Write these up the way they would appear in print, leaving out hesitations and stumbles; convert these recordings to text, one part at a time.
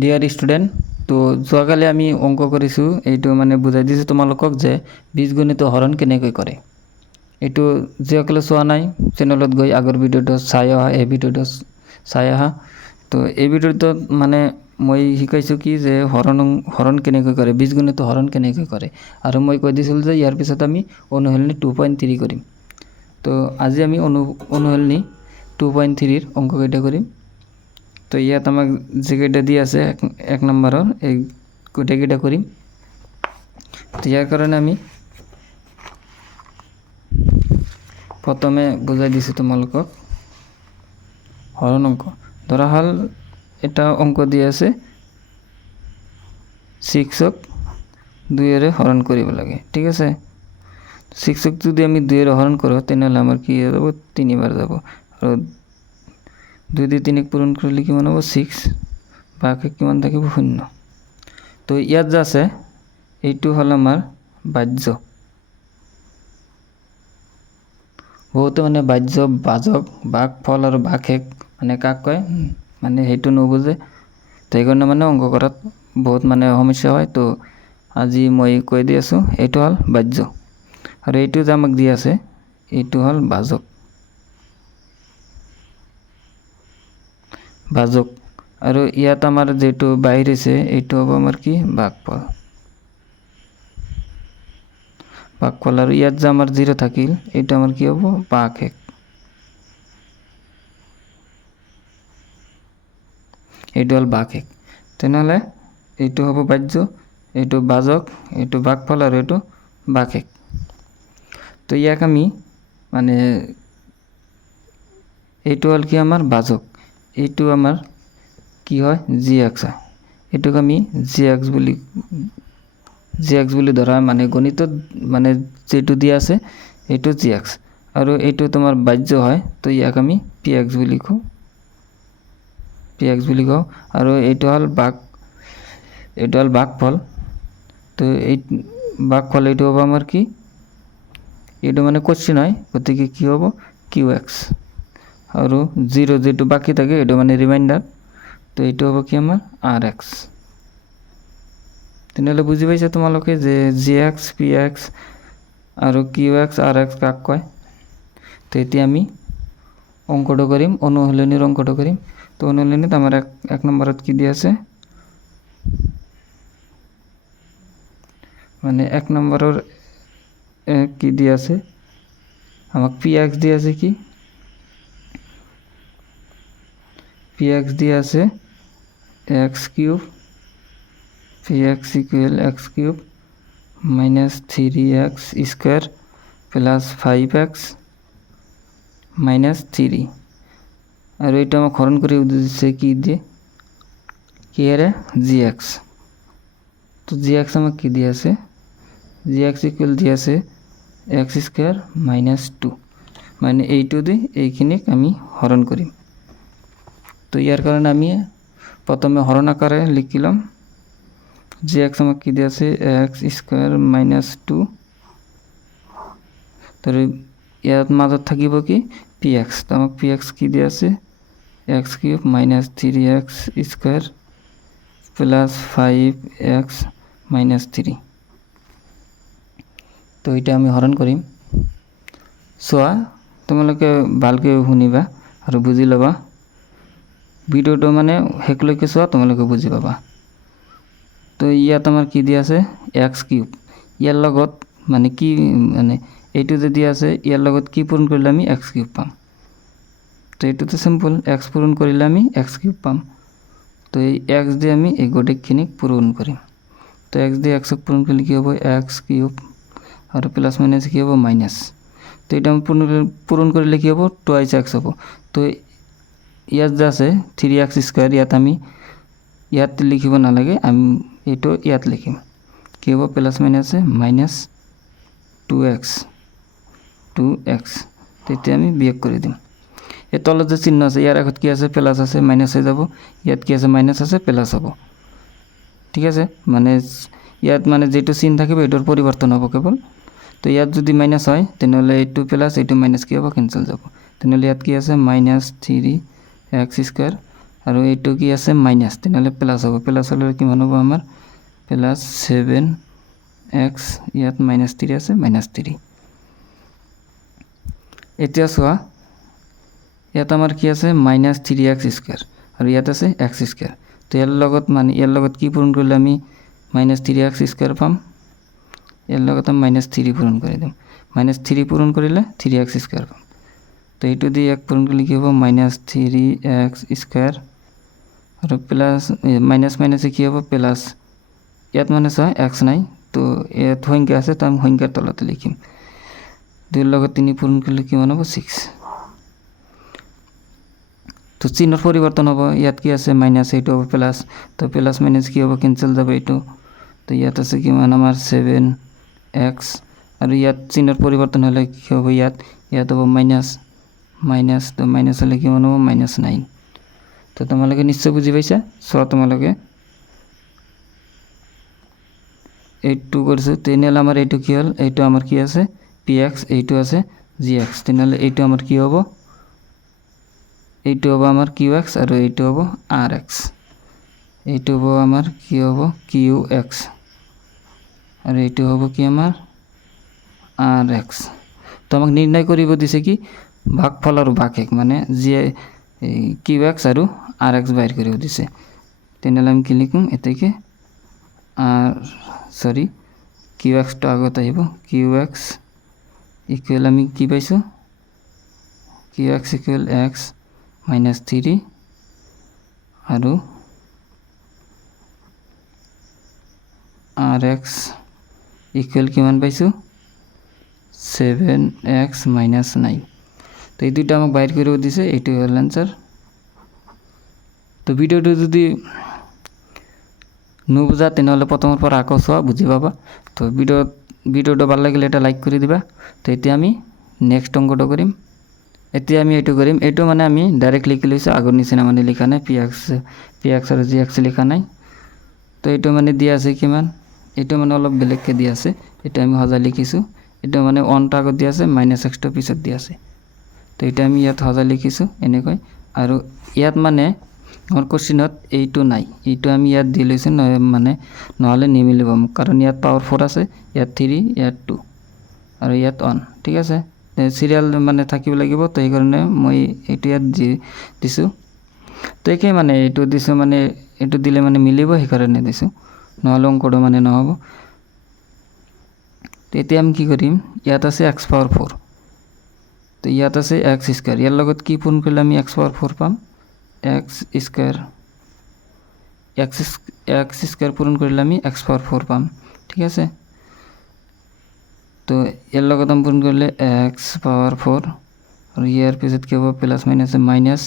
Dear student, তো যোৱাকালি আমি অংক কৰিছোঁ। এইটো মানে বুজাই দিছোঁ তোমালোকক যে বীজগণিত হৰণ কেনেকৈ কৰে। এইটো যিসকলে চোৱা নাই চেনেলত গৈ আগৰ ভিডিঅ'টো চাই অহা, এই ভিডিঅ'টো চাই অহা। তো এই ভিডিঅ'টোত মানে মই শিকাইছোঁ কি যে হৰণ কেনেকৈ কৰে, বীজগণিত হৰণ কেনেকৈ কৰে। আৰু মই কৈ দিছিলোঁ যে ইয়াৰ পিছত আমি অনুশীলনী 2.3 কৰিম। তো আজি আমি অনুশীলনী 2.3ৰ অংককেইটা কৰিম। তো ইয়াত আমাক যেকেইটা দি আছে এক নম্বৰৰ এই গোটেইকেইটা কৰিম। তো ইয়াৰ কাৰণে আমি প্ৰথমে বুজাই দিছোঁ তোমালোকক হৰণ অংক। ধৰা হ'ল এটা অংক দি আছে 6ক 2ৰে হৰণ কৰিব লাগে, ঠিক আছে। 6ক যদি আমি 2ৰে হৰণ কৰোঁ তেনেহ'লে আমাৰ কি হৈ যাব, 3 বাৰ যাব। আৰু 2 দি 3ক পূৰণ কৰিলে কিমান হ'ব, 6, বাকী কিমান থাকিব, 0। তো ইয়াত যে আছে এইটো হ'ল আমাৰ বাহ্য। বহুতে মানে বাহ্য, বাজক, ভাগফল আৰু ভাগশেষ মানে কাক কয় মানে সেইটো নুবুজে। তো সেইকাৰণে মানে অংক কৰাত বহুত মানে সমস্যা হয়। তো আজি মই কৈ দি আছোঁ, এইটো হ'ল বাহ্য আৰু এইটো যে আমাক দি আছে এইটো হ'ল ভাজক। আৰু ইয়াত আমাৰ যেটো বাহিৰ আছে এইটো হ'ব আমাৰ কি, ভাগফল। আৰু ইয়াত যে আমাৰ 0 থাকিল এইটো আমাৰ কি হ'ব, ভাগশেষ। এইটো হ'ল ভাগশেষ। তেনেহ'লে এইটো হ'ব বাহ্য, এইটো ভাজক, এইটো ভাগফল আৰু এইটো ভাগশেষ। তো ইয়াক আমি মানে এইটো হ'ল কি আমাৰ ভাজক, এইটো আমাৰ কি হয়, gx হয়। এইটোক আমি gx বুলি ধৰা মানে গণিতত মানে যেটো দিয়া আছে এইটো gx। আৰু এইটো তোমাৰ বাহ্য হয়, তো ইয়াক আমি px বুলি কওঁ। আৰু এইটো হ'ল ভাগফল। তো এই ভাগফল এইটো হ'ব আমাৰ কি, এইটো মানে কোৱেশ্চন হয়, গতিকে কি হ'ব, qx। আৰু 0 যেটো বাকি থাকে এইটো মানে ৰিমাইণ্ডাৰ, তো এইটো হ'ব কি আমাৰ rx। তেনেহ'লে বুজি পাইছা তোমালোকে যে gx, px আৰু qx, rx কাক কয়। তো এতিয়া আমি অংকটো কৰিম, অনুশীলনীৰ অংকটো কৰিম। তো অনুশীলনীত আমাৰ এক নম্বৰত কি দি আছে, মানে এক নম্বৰৰ কি দি আছে, আমাক px দি আছে কি, px দি আছে x³ px equal x³ minus 3x square plus 5x minus 3। আৰু এইটো আমাক হৰণ কৰি দিছে কি দিয়ে, কিহেৰে, gx। তো gx আমাক কি দি আছে, gx equal দি আছে x² minus 2, মানে এইটো দি এইখিনিক আমি হৰণ কৰিম। তো ইয়াৰ কাৰণে আমি প্ৰথমে হৰণ আকাৰে লিখি ল'ম। gx আমাক কি দি আছে, x² minus 2। তো ইয়াত মাজত থাকিব কি, px। তো আমাক px কি দি আছে, x³ minus 3x square plus 5x minus 3। তো এটা আমি হৰণ কৰিম। চোৱা তোমালোকে ভালকৈ শুনিবা আৰু বুজি ল'বা। ভিডিঅ'টো মানে শেষলৈকে চোৱা, তোমালোকে বুজি পাবা। তো ইয়াত আমাৰ কি দি আছে, x³। ইয়াৰ লগত মানে কি, মানে এইটো যদি আছে ইয়াৰ লগত কি পূৰণ কৰিলে আমি x³ পাম। তো এইটোতো চিম্পল, x পূৰণ কৰিলে আমি x³ পাম। তো এই x দিয়ে আমি এই গোটেইখিনিক পূৰণ কৰিম। তো x দিয়ে x ক পূৰণ কৰিলে কি হ'ব, x³ আৰু প্লাছ মাইনাছ কি হ'ব, মাইনাছ। তো এটা আমি পূৰণ কৰিলে কি হ'ব, 2x হ'ব। তো ইয়াত যে আছে 3x², ইয়াত লিখিব নালাগে, আমি এইটো ইয়াত লিখিম। কি হ'ব, প্লাছ মাইনাছে মাইনাছ 2x। তেতিয়া আমি বিয়োগ কৰি দিম। এই তলত যে চিহ্ন আছে ইয়াৰ আগত কি আছে, প্লাছ আছে, মাইনাছ হৈ যাব। ইয়াত কি আছে, মাইনাছ আছে, প্লাছ হ'ব। ঠিক আছে, মানে ইয়াত মানে যেটো চিন থাকিব এইটোৰ পৰিৱৰ্তন হ'ব কেৱল। তো ইয়াত যদি মাইনাছ হয় তেনেহ'লে এইটো প্লাছ, এইটো মাইনাছ কি হ'ব, কেঞ্চেল যাব। তেনেহ'লে ইয়াত কি আছে, মাইনাছ 3x² আৰু এইটো কি আছে মাইনাছ, তেনেহ'লে প্লাছ হ'ব। প্লাছ হ'লে কিমান হ'ব আমাৰ প্লাছ 7x, ইয়াত -3 আছে, -3। এতিয়া চোৱা ইয়াত আমাৰ কি আছে -3x² আৰু ইয়াত আছে x²। তো ইয়াৰ লগত কি পূৰণ কৰিলে আমি -3x² পাম। ইয়াৰ লগত আমি -3 পূৰণ কৰি দিম। -3 পূৰণ কৰিলে 3x² পাম। তো এইটো দি 1 পূৰণ কৰিলে কি হ'ব -3x² আৰু প্লাছ মাইনাছ মাইনাছে কি হ'ব প্লাছ। ইয়াত মানে চোৱা x নাই, তো ইয়াত সংখ্যা আছে, তো আমি সংখ্যাৰ তলতে লিখিম। 2 লগত 3 পূৰণ কৰিলে কিমান হ'ব 6। তো চিহ্নৰ পৰিৱৰ্তন হ'ব। ইয়াত কি আছে মাইনাছ, এইটো হ'ব প্লাছ। তো প্লাছ মাইনাছ কি হ'ব কেঞ্চেল যাব এইটো। তো ইয়াত আছে কিমান আমাৰ 7x আৰু ইয়াত চিহ্নৰ পৰিৱৰ্তন হ'লে কি হ'ব ইয়াত হ'ব মাইনাছ। তো মাইনাছ হ'লে কিমান হ'ব -9। তো তোমালোকে নিশ্চয় বুজি পাইছা। চোৱা তোমালোকে এইটো কৰিছোঁ, তেনেহ'লে আমাৰ এইটো কি হ'ল, এইটো আমাৰ কি আছে px, এইটো আছে gx। তেনেহ'লে এইটো আমাৰ কি হ'ব, এইটো হ'ব আমাৰ qx আৰু এইটো হ'ব rx। এইটো হ'ব আমাৰ কি হ'ব qx আৰু এইটো হ'ব কি আমাৰ rx। তো আমাক নিৰ্ণয় কৰিব দিছে কি ভাগফল আৰু ভাগশেষ, মানে qx আৰু rx বাহিৰ কৰিব দিছে। তেনেহ'লে আমি কি লিখিম এটাকে qx টো আগত আহিব। qx ইকুৱেল আমি কি পাইছোঁ qx ইকুৱেল x -3 আৰু rx ইকুৱেল কিমান পাইছোঁ 7x -9। তো এই দুইটা আমাক বাহিৰ কৰিব দিছে, এইটো হ'ল এনসাৰ। তো ভিডিওটো যদি নুবুজা তেনেহ'লে প্ৰথমৰ পৰা আকৌ চোৱা, বুজি পাবা। তো ভিডিওটো ভাল লাগিলে এটা লাইক কৰি দিবা। তো এতিয়া আমি নেক্সট অংকটো কৰিম। এতিয়া আমি এইটো কৰিম, এইটো মানে আমি ডাইৰেক্ট লিখি লৈছোঁ, আগৰ নিচিনা মানে লিখা নাই, px আৰু gx লিখা নাই। তো এইটো মানে দিয়া আছে কিমান, এইটো মানে অলপ বেলেগকৈ দিয়া আছে, এইটো আমি সজাই লিখিছোঁ। এইটো মানে 1টা আগত দিয়া আছে, -x টো পিছত দিয়া আছে। তো এটা আমি ইয়াত সজাই লিখিছোঁ এনেকৈ। আৰু ইয়াত মানে আমার কোশ্চিনত এইটো নাই, এইটো আমি ইয়াত দি লৈছোঁ, মানে নহ'লে নিমিলিব মোক, কাৰণ ইয়াত পাৱাৰ 4 আছে, ইয়াত 3, ইয়াত 2 আৰু ইয়াত 1। ঠিক আছে, চিৰিয়েল মানে থাকিব লাগিব, তো সেইকাৰণে মই এইটো ইয়াত দিছোঁ। তো একেই মানে এইটো দিছোঁ, মানে এইটো দিলে মানে মিলিব, সেইকাৰণে দিছোঁ, নহ'লে অংকটো মানে নহ'ব। তো এতিয়া আমি কি কৰিম, ইয়াত আছে x পাৱাৰ 4, তো ইয়াত আছে x²। ইয়াৰ লগত কি পূৰণ কৰিলে আমি x পাৱাৰ 4 পাম, x² পূৰণ কৰিলে আমি x পাৱাৰ 4 পাম। ঠিক আছে, তো ইয়াৰ লগত আমি পূৰণ কৰিলে x পাৱাৰ 4 আৰু ইয়াৰ পিছত কি হ'ব প্লাছ মাইনাছে মাইনাছ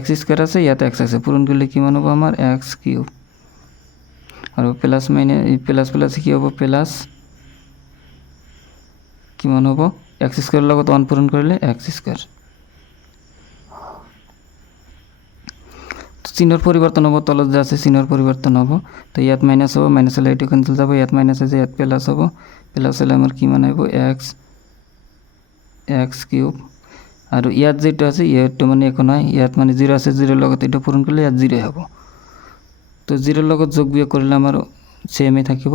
x² আছে, ইয়াত x আছে, পূৰণ কৰিলে কিমান হ'ব আমাৰ x³ আৰু প্লাছ প্লাছ কি হ'ব প্লাছ কিমান হ'ব x² লগত 1 পূৰণ কৰিলে x²। চিহ্নৰ পৰিৱৰ্তন হ'ব, তলত যে আছে চিহ্নৰ পৰিৱৰ্তন হ'ব। তো ইয়াত মাইনাছ হ'ব, মাইনাছ হ'লে এইটো কেঞ্চেল যাব, ইয়াত মাইনাছ আছে, ইয়াত প্লাছ হ'ব, প্লাছ হ'লে আমাৰ কিমান আহিব x³ আৰু ইয়াত যেটো আছে ইয়াতটো মানে একো নহয়, ইয়াত মানে 0 আছে, 0 লগত এইটো পূৰণ কৰিলে ইয়াত 0 হ'ব। তো 0 লগত যোগ বিয়োগ কৰিলে আমাৰ সেমে থাকিব।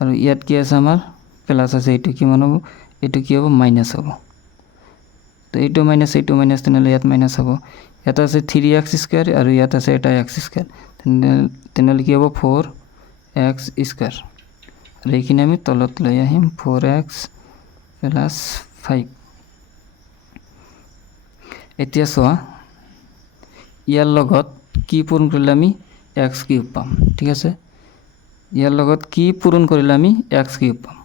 আৰু ইয়াত কি আছে আমাৰ প্লাছ আছে, এইটো কিমান হ'ব, এইটো কি হ'ব মাইনাছ হ'ব। তো এইটো মাইনাছ তেনেহ'লে ইয়াত মাইনাছ হ'ব। ইয়াত আছে 3x² আৰু ইয়াত আছে এটা x², তেনেহ'লে কি হ'ব 4x²। আৰু এইখিনি আমি তলত লৈ আহিম 4x + 5। এতিয়া চোৱা ইয়াৰ লগত কি পূৰণ কৰিলে আমি x³ পাম। ঠিক আছে, ইয়াৰ লগত কি পূৰণ কৰিলে আমি x³ পাম।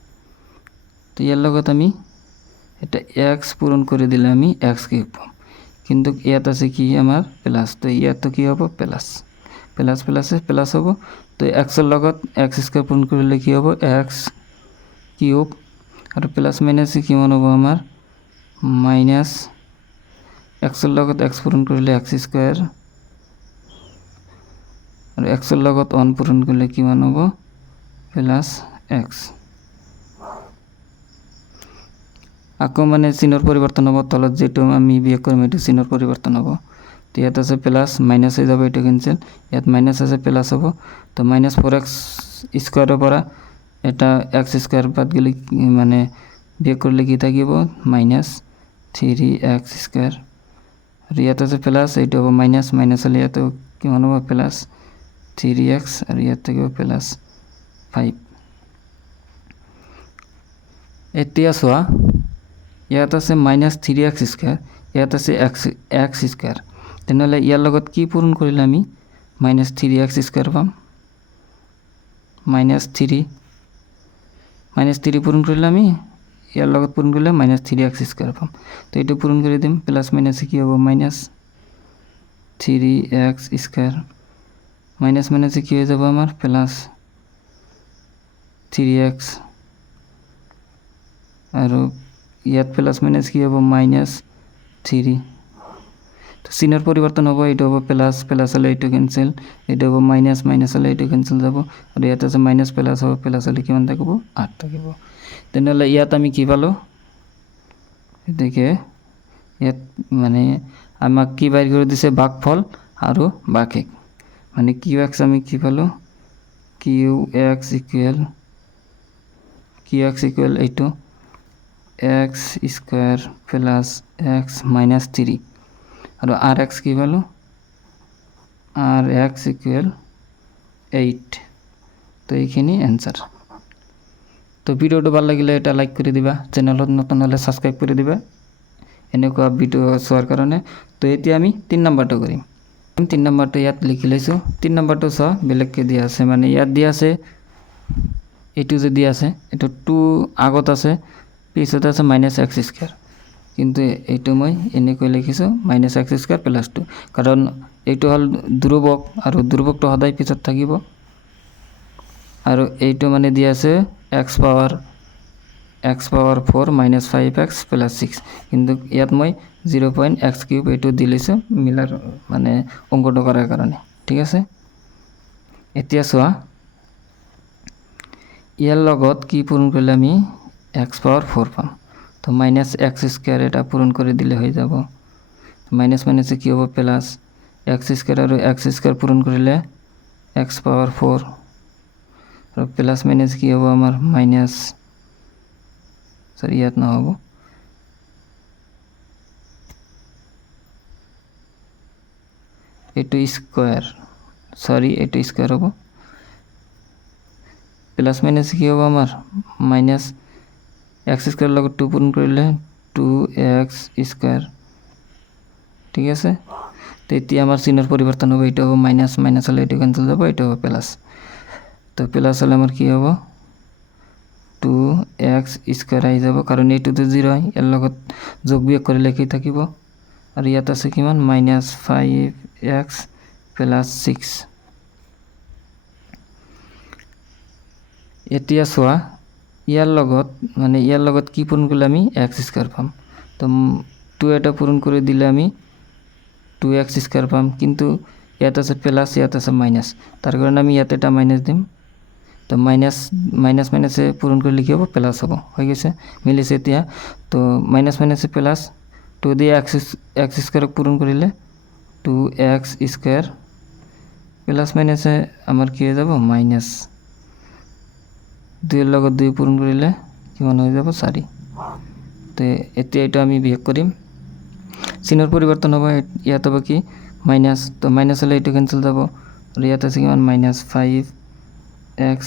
তো ইয়াৰ লগত আমি এটা x পূৰণ কৰি দিলে আমি x³ পাম, কিন্তু ইয়াত আছে কি আমাৰ প্লাছ, তো ইয়াতো কি হ'ব প্লাছ প্লাছ হ'ব। তো xৰ লগত x² পূৰণ কৰিলে কি হ'ব x³ আৰু প্লাছ মাইনাছে কিমান হ'ব আমাৰ মাইনাছ, xৰ লগত x পূৰণ কৰিলে x² আৰু xৰ লগত 1 পূৰণ কৰিলে কিমান হ'ব প্লাছ x। আকৌ মানে চিনৰ পৰিৱৰ্তন হ'ব, তলত যিটো আমি বিয়োগ কৰিম এইটো চিনৰ পৰিৱৰ্তন হ'ব। তো ইয়াত আছে প্লাছ, মাইনাছ হৈ যাব, এইটো কেঞ্চেল, ইয়াত মাইনাছ আছে প্লাছ হ'ব। তো মাইনাছ 4x স্কোৱাৰৰ পৰা এটা এক্স স্কোৱাৰ বাদ গ'লে মানে বিয়োগ কৰিলে কি থাকিব, মাইনাছ 3x স্কোৱাৰ। আৰু ইয়াত আছে প্লাছ, এইটো হ'ব মাইনাছ, মাইনাছ হ'লে ইয়াতো কিমান হ'ব, প্লাছ 3x, আৰু ইয়াত থাকিব প্লাছ 5। এতিয়া চোৱা, ইয়াত আছে মাইনাছ 3x স্কোৱাৰ, ইয়াত আছে এক্স স্কোৱাৰ। তেনেহ'লে ইয়াৰ লগত কি পূৰণ কৰিলে আমি মাইনাছ 3x স্কোৱাৰ পাম, মাইনাছ 3 পূৰণ কৰিলে আমি ইয়াৰ লগত পূৰণ কৰিলে মাইনাছ 3x স্কোৱাৰ পাম। তো এইটো পূৰণ কৰি দিম, প্লাছ মাইনাছে কি হ'ব, মাইনাছ 3x স্কোৱাৰ, মাইনাছ মাইনাছে কি হৈ যাব আমাৰ, প্লাছ 3x, আৰু ইয়াত প্লাছ মাইনাছ কি হ'ব, মাইনাছ 3। তো চিনৰ পৰিৱৰ্তন হ'ব, এইটো হ'ব প্লাছ, প্লাছ হ'লে এইটো কেঞ্চেল, এইটো হ'ব মাইনাছ, মাইনাছ হ'লে এইটো কেঞ্চেল যাব, আৰু ইয়াত আছে মাইনাছ প্লাছ হ'ব, প্লাছ হ'লে কিমান থাকিব, 8 থাকিব। তেনেহ'লে ইয়াত আমি কি পালোঁ, গতিকে ইয়াত মানে আমাক কি বাহিৰ কৰি দিছে, ভাগফল আৰু ভাগশেষ। মানে QX আমি কি পালোঁ, QX ইকুৱেল এইটো x square plus x minus 3, আৰু RX কি পালোঁ, RX ইকুৱেল 8। তো এইখিনি এনচাৰ। তো ভিডিঅ'টো ভাল লাগিলে এটা লাইক কৰি দিবা, চেনেলত নতুন হ'লে ছাবস্ক্ৰাইব কৰি দিবা এনেকুৱা ভিডিঅ' চোৱাৰ কাৰণে। তো এতিয়া আমি 3 নম্বৰটো কৰিম। 3 নম্বৰটো ইয়াত লিখি লৈছোঁ। 3 নম্বৰটো চোৱা, বেলেগকৈ দিয়া আছে, মানে ইয়াত দিয়া আছে এইটো যে দিয়া আছে, এইটো 2 আগত আছে, পিছত আছে মাইনাছ এক্স স্কোৱাৰ, কিন্তু এইটো মই এনেকৈ লিখিছোঁ মাইনাছ এক্স স্কোৱাৰ প্লাছ 2, কাৰণ এইটো হ'ল ধ্ৰুৱক, আৰু ধ্ৰুৱকটো সদায় পিছত থাকিব। আৰু এইটো মানে দিয়া আছে x power 4 minus 5x plus 6, কিন্তু ইয়াত মই 0.x³ এইটো দি লৈছোঁ মিলাৰ মানে অংকটো কৰাৰ কাৰণে, ঠিক আছে। এতিয়া চোৱা, ইয়াৰ লগত কি পূৰণ কৰিলে আমি এক্স পাৱাৰ 4 পাম। তো মাইনাছ এক্স স্কোৱাৰ এটা পূৰণ কৰি দিলে হৈ যাব, মাইনাছ মাইনাছে কি হ'ব, প্লাছ এক্স স্কোৱাৰ, আৰু এক্স স্কোৱাৰ পূৰণ কৰিলে এক্স পাৱাৰ 4, আৰু প্লাছ মাইনাছ কি হ'ব আমাৰ মাইনাছ, ইয়াত নহ'ব, এইটো স্কোৱাৰ, এইটো স্কোৱাৰ হ'ব, প্লাছ মাইনাছ কি হ'ব আমাৰ মাইনাছ এক্স স্কোৱাৰ লগত 2 পূৰণ কৰিলে 2x স্কোৱাৰ, ঠিক আছে। তো এতিয়া আমাৰ চিনৰ পৰিৱৰ্তন হ'ব, এইটো হ'ব মাইনাছ, মাইনাছ হ'লে এইটো কেঞ্চেল যাব, এইটো হ'ব প্লাছ। তো প্লাছ হ'লে আমাৰ কি হ'ব, 2x স্কোৱাৰ আহি যাব, কাৰণ এইটোতো 0 হয়, ইয়াৰ লগত যোগ বিয়োগ কৰিলে কি থাকিব, আৰু ইয়াত আছে কিমান, মাইনাছ 5x প্লাছ 6। এতিয়া চোৱা, ইয়াৰ লগত কি পূৰণ কৰিলে আমি এক্স স্কোৱাৰ পাম। তো 2 এটা পূৰণ কৰি দিলে আমি 2x স্কোৱাৰ পাম, কিন্তু ইয়াত আছে প্লাছ, ইয়াত আছে মাইনাছ, তাৰ কাৰণে আমি ইয়াত এটা মাইনাছ দিম। তো মাইনাছ মাইনাছে পূৰণ কৰিলে কি হ'ব, প্লাছ হ'ব, হৈ গৈছে, মিলিছে এতিয়া। তো মাইনাছ মাইনাছে প্লাছ, 2 দিয়ে এক্স স্কোৱাৰক পূৰণ কৰিলে 2x স্কোৱাৰ, প্লাছ মাইনাছে আমাৰ কি হৈ যাব, মাইনাছ, 2 লগত 2 পূৰণ কৰিলে কিমান হৈ যাব, 4। তো এতিয়া এইটো আমি বিয়োগ কৰিম, চিনৰ পৰিৱৰ্তন হ'ব, ইয়াত হ'ব কি মাইনাছ, তো মাইনাছ হ'লে এইটো কেঞ্চেল যাব, আৰু ইয়াত আছে কিমান, মাইনাছ 5x,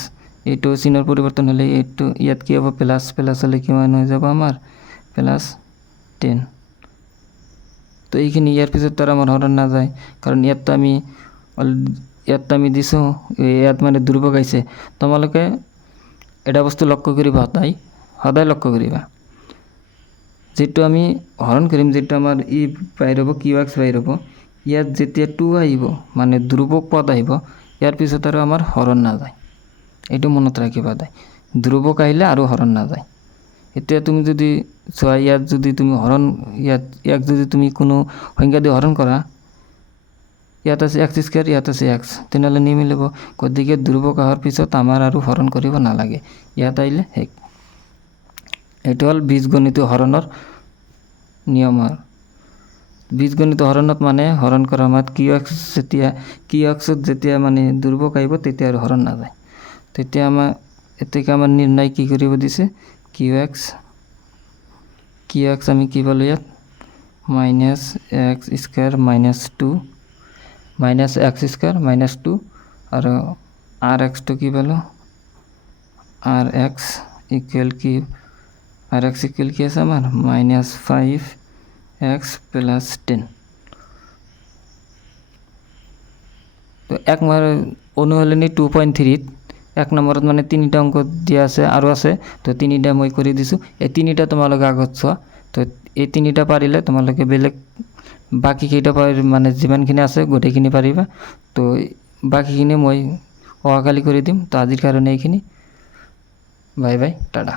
এইটো চিনৰ পৰিৱৰ্তন হ'লে এইটো ইয়াত কি হ'ব, প্লাছ, প্লাছ হ'লে কিমান হৈ যাব আমাৰ, প্লাছ 10। তো এইখিনি ইয়াৰ পিছত তাৰ আমাৰ হৰণ নাযায়, কাৰণ ইয়াততো আমি দিছোঁ, ইয়াত মানে ধ্ৰুৱক আহিছে। তোমালোকে এটা বস্তু লক্ষ্য কৰিবা, সদায় লক্ষ্য কৰিবা, যেটো আমি হৰণ কৰিম, যেটো আমাৰ ই বাহিৰ হ'ব, QX বাহিৰ হ'ব, ইয়াত যেতিয়া 2 আহিব, মানে ধ্ৰুৱক পদ আহিব, ইয়াৰ পিছত আৰু আমাৰ হৰণ নাযায়, এইটো মনত ৰাখিবা সদায়, ধ্ৰুৱক আহিলে আৰু হৰণ নাযায়। এতিয়া তুমি যদি চোৱা, ইয়াত যদি তুমি ইয়াক যদি তুমি কোনো সংখ্যা দি হৰণ কৰা, ইয়াত আছে এক্স স্কোৱাৰ, ইয়াত আছে এক্স, তেনেহ'লে নিমিলিব, গতিকে ধ্ৰুৱক অহাৰ পিছত আমাৰ আৰু হৰণ কৰিব নালাগে, ইয়াত আহিলে শেষ। এইটো হ'ল বীজগণিত হৰণৰ নিয়ম আৰু বীজগণিত হৰণত মানে হৰণ কৰাৰ সময়ত কিউ এক্সত যেতিয়া মানে দুৰ্ভোগ আহিব তেতিয়া আৰু হৰণ নাযায়। তেতিয়া আমাৰ নিৰ্ণয় কি কৰিব দিছে, কিউ এক্স আমি কি পালোঁ ইয়াত minus X square minus two আৰু আৰ এক্সটো কি পালোঁ আৰ এক্স ইকুৱেল কি আছে আমাৰ মাইনাছ 5x + 10। তো অনুশীলনী 2.3 1 নম্বৰত মানে 3টা অংক দিয়া আছে আৰু আছে, তো 3টা মই কৰি দিছোঁ। এই 3টা তোমালোকে আগত চোৱা। তো এই 3টা পাৰিলে তোমালোকে বেলেগ বাকীকেইটা মানে যিমানখিনি আছে গোটেইখিনি পাৰিবা। তো বাকীখিনি মই অহাকালি কৰি দিম। তো আজিৰ কাৰণে এইখিনি। Bye bye, Tata.